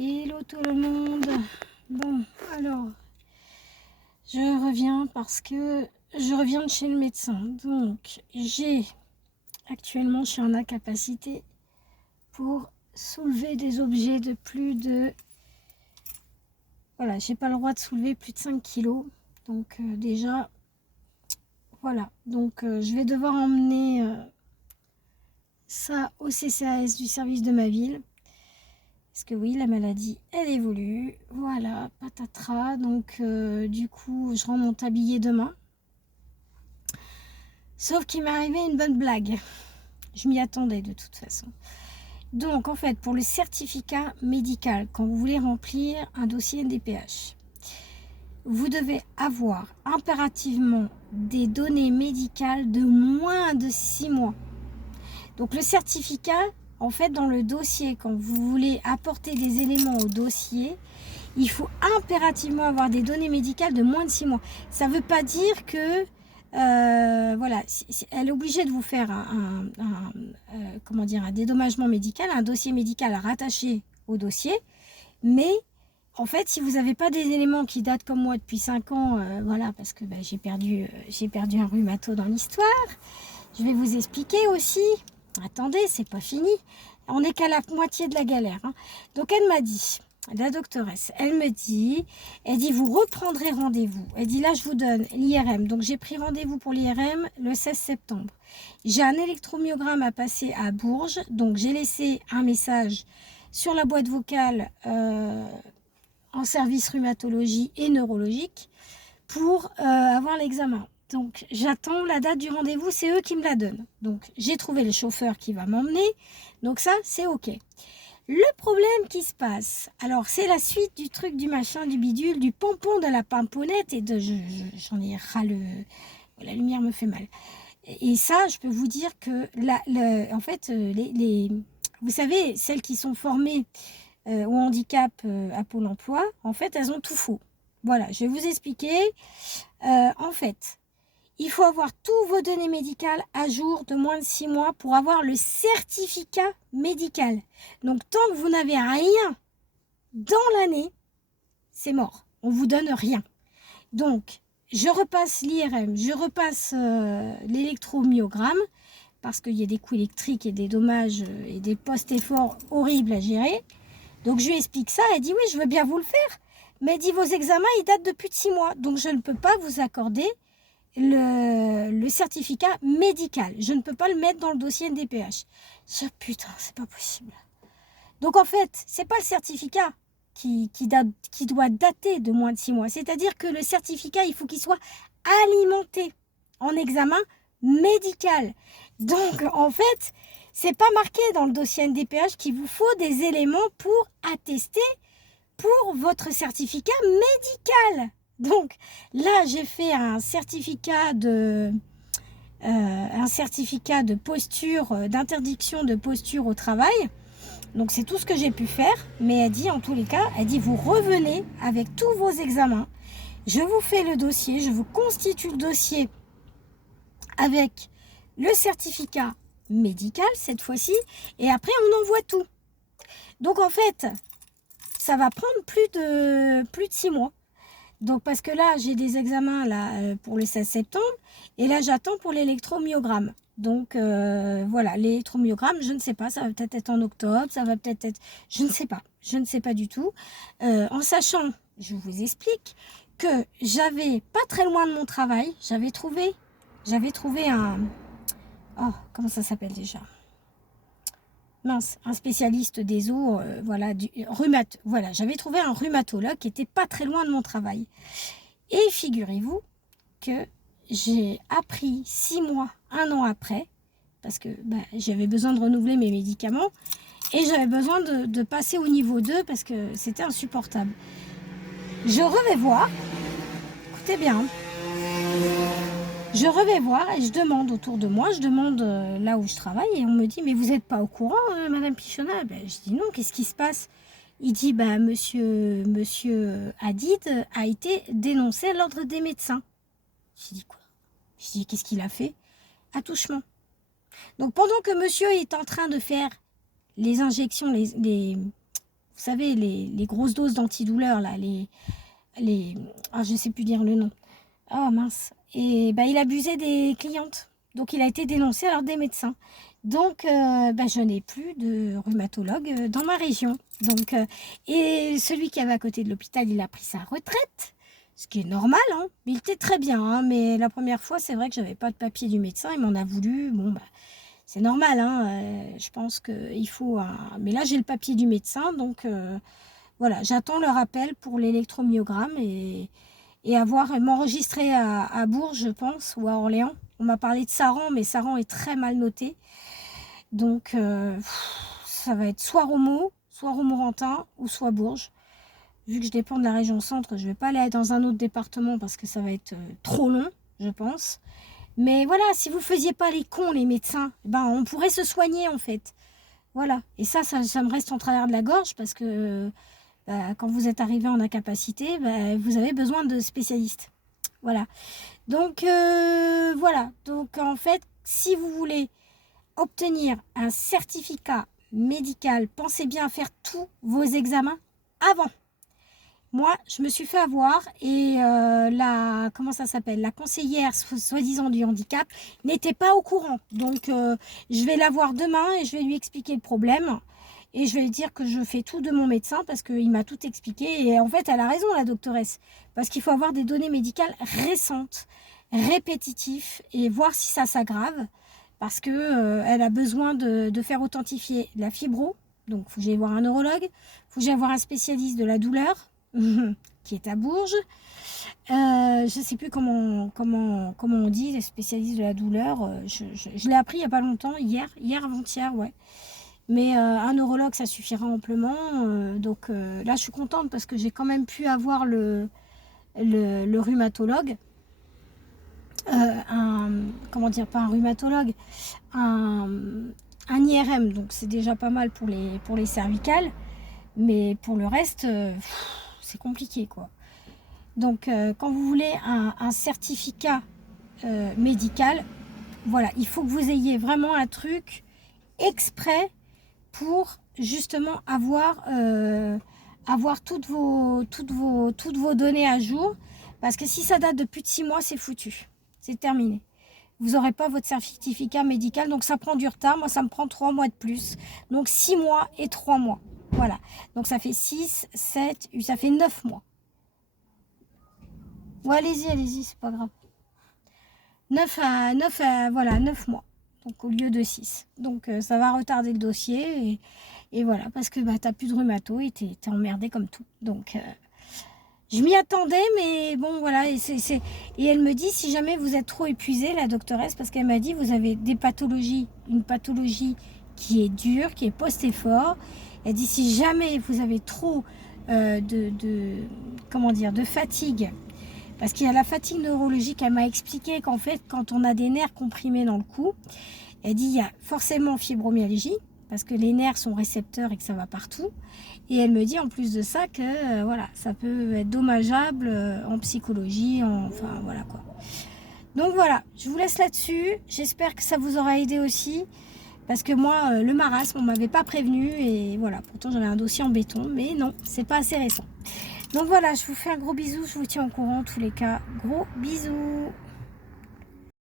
Hello tout le monde. Bon, alors, je reviens parce que je reviens de chez le médecin. Donc, actuellement, je suis en incapacité pour soulever des objets de plus de... Voilà, j'ai pas le droit de soulever plus de 5 kilos. Donc, déjà, voilà. Donc, je vais devoir emmener ça au CCAS du service de ma ville. Parce que oui, la maladie, elle évolue. Voilà, patatras. Donc, du coup, je rends mon tablier demain. Sauf qu'il m'est arrivé une bonne blague. Je m'y attendais de toute façon. Donc, en fait, pour le certificat médical, quand vous voulez remplir un dossier NDPH, vous devez avoir impérativement des données médicales de moins de 6 mois. Donc, le certificat, en fait, dans le dossier, quand vous voulez apporter des éléments au dossier, il faut impérativement avoir des données médicales de moins de 6 mois. Ça ne veut pas dire que, voilà, elle est obligée de vous faire comment dire, un dédommagement médical, un dossier médical rattaché au dossier. Mais, en fait, si vous n'avez pas des éléments qui datent comme moi depuis 5 ans, voilà, parce que j'ai perdu un rhumato dans l'histoire, je vais vous expliquer aussi. Attendez, c'est pas fini. On n'est qu'à la moitié de la galère. Hein. Donc, elle m'a dit... La doctoresse, elle dit, vous reprendrez rendez-vous. Elle dit, là, je vous donne l'IRM. Donc, j'ai pris rendez-vous pour l'IRM le 16 septembre. J'ai un électromyogramme à passer à Bourges. Donc, j'ai laissé un message sur la boîte vocale en service rhumatologie et neurologique pour avoir l'examen. Donc, j'attends la date du rendez-vous. C'est eux qui me la donnent. Donc, j'ai trouvé le chauffeur qui va m'emmener. Donc, ça, c'est OK. Le problème qui se passe, alors c'est la suite du truc, du machin, du bidule, du pompon, de la pimponnette et de... J'en ai ras le... La lumière me fait mal. Et ça, je peux vous dire que, en fait, vous savez, celles qui sont formées au handicap à Pôle emploi, en fait, elles ont tout faux. Voilà, je vais vous expliquer. En fait... Il faut avoir tous vos données médicales à jour de moins de 6 mois pour avoir le certificat médical. Donc, tant que vous n'avez rien dans l'année, c'est mort. On ne vous donne rien. Donc, je repasse l'IRM, je repasse l'électromyogramme parce qu'il y a des coûts électriques et des dommages et des post-efforts horribles à gérer. Donc, je lui explique ça. Elle dit, oui, je veux bien vous le faire. Mais elle dit, vos examens, ils datent de plus de 6 mois. Donc, je ne peux pas vous accorder le certificat médical. Je ne peux pas le mettre dans le dossier NDPH. Putain, c'est pas possible. Donc en fait, c'est pas le certificat qui doit dater de moins de 6 mois. C'est-à-dire que le certificat, il faut qu'il soit alimenté en examen médical. Donc en fait, c'est pas marqué dans le dossier NDPH qu'il vous faut des éléments pour attester pour votre certificat médical. Donc là, j'ai fait un certificat de posture, d'interdiction de posture au travail. Donc c'est tout ce que j'ai pu faire. Mais elle dit, en tous les cas, elle dit, vous revenez avec tous vos examens. Je vous fais le dossier, je vous constitue le dossier avec le certificat médical cette fois-ci. Et après, on envoie tout. Donc en fait, ça va prendre plus de 6 mois. Donc, parce que là, j'ai des examens là, pour le 16 septembre. Et là, j'attends pour l'électromyogramme. Donc, voilà, l'électromyogramme, je ne sais pas. Ça va peut-être être en octobre. Ça va peut-être être... Je ne sais pas. Je ne sais pas du tout. En sachant, je vous explique, que j'avais, pas très loin de mon travail, j'avais trouvé un... Oh, comment ça s'appelle déjà ? Mince, un spécialiste des os, voilà, voilà, j'avais trouvé un rhumatologue qui était pas très loin de mon travail. Et figurez-vous que j'ai appris 6 mois, 1 an après, parce que j'avais besoin de renouveler mes médicaments et j'avais besoin de passer au niveau 2 parce que c'était insupportable. Je revais voir, écoutez bien, je revais voir et je demande autour de moi, je demande là où je travaille et on me dit, mais vous n'êtes pas au courant, Madame Pichonna? Je dis non, qu'est-ce qui se passe? Il dit, monsieur Hadid a été dénoncé à l'ordre des médecins. Je dis quoi? Je dis, qu'est-ce qu'il a fait? Attouchement. Donc pendant que monsieur est en train de faire les injections, savez, les grosses doses d'antidouleurs, là, ah, je sais plus dire le nom. Oh mince. Et bah, il abusait des clientes. Donc il a été dénoncé alors des médecins. Donc je n'ai plus de rhumatologue dans ma région. Donc, et celui qui avait à côté de l'hôpital, il a pris sa retraite. Ce qui est normal, hein. Mais il était très bien. Hein. Mais la première fois, c'est vrai que j'avais pas de papier du médecin. Il m'en a voulu. Bon, bah, c'est normal. Hein. Je pense qu'il faut... Mais là, j'ai le papier du médecin. Donc, voilà. J'attends le rappel pour l'électromyogramme et m'enregistrer à Bourges, je pense, ou à Orléans. On m'a parlé de Saran, mais Saran est très mal noté. Donc, ça va être soit Romo, soit Romorantin, ou soit Bourges. Vu que je dépends de la région centre, je ne vais pas aller dans un autre département parce que ça va être trop long, je pense. Mais voilà, si vous ne faisiez pas les cons, les médecins, ben, on pourrait se soigner en fait. Voilà. Et ça me reste en travers de la gorge parce que quand vous êtes arrivé en incapacité, vous avez besoin de spécialistes. Voilà. Donc, voilà. Donc, en fait, si vous voulez obtenir un certificat médical, pensez bien à faire tous vos examens avant. Moi, je me suis fait avoir et la conseillère soi-disant du handicap n'était pas au courant. Donc, je vais la voir demain et je vais lui expliquer le problème. Et je vais lui dire que je fais tout de mon médecin parce qu'il m'a tout expliqué. Et en fait, elle a raison, la doctoresse. Parce qu'il faut avoir des données médicales récentes, répétitives et voir si ça s'aggrave. Parce que elle a besoin de faire authentifier la fibro. Donc, il faut que j'aille voir un neurologue. Il faut que j'aille voir un spécialiste de la douleur qui est à Bourges. Je ne sais plus comment on dit, les spécialistes de la douleur. Je l'ai appris il n'y a pas longtemps, hier avant-hier, ouais. Mais un neurologue, ça suffira amplement. Donc là, je suis contente parce que j'ai quand même pu avoir le rhumatologue. Comment dire, pas un rhumatologue, un IRM. Donc c'est déjà pas mal pour les cervicales. Mais pour le reste, c'est compliqué, quoi. Donc quand vous voulez un certificat médical, voilà, il faut que vous ayez vraiment un truc exprès pour justement avoir toutes vos données à jour. Parce que si ça date de plus de 6 mois, c'est foutu. C'est terminé. Vous n'aurez pas votre certificat médical. Donc ça prend du retard. Moi, ça me prend 3 mois de plus. Donc 6 mois et 3 mois. Voilà. Donc ça fait 6, 7, ça fait 9 mois. Ouais, allez-y, c'est pas grave. 9 mois. Donc au lieu de 6. Donc ça va retarder le dossier et voilà, parce que t'as plus de rhumato et t'es emmerdé comme tout. Donc je m'y attendais, mais bon voilà, et elle me dit si jamais vous êtes trop épuisé, la doctoresse, parce qu'elle m'a dit vous avez une pathologie qui est dure, qui est post-effort. Elle dit si jamais vous avez trop de fatigue. Parce qu'il y a la fatigue neurologique, elle m'a expliqué qu'en fait, quand on a des nerfs comprimés dans le cou, elle dit il y a forcément fibromyalgie, parce que les nerfs sont récepteurs et que ça va partout. Et elle me dit en plus de ça que voilà, ça peut être dommageable en psychologie, enfin voilà quoi. Donc voilà, je vous laisse là-dessus. J'espère que ça vous aura aidé aussi. Parce que moi, le marasme, on m'avait pas prévenu. Et voilà, pourtant j'avais un dossier en béton. Mais non, c'est pas assez récent. Donc voilà, je vous fais un gros bisou, je vous tiens au courant en tous les cas. Gros bisous.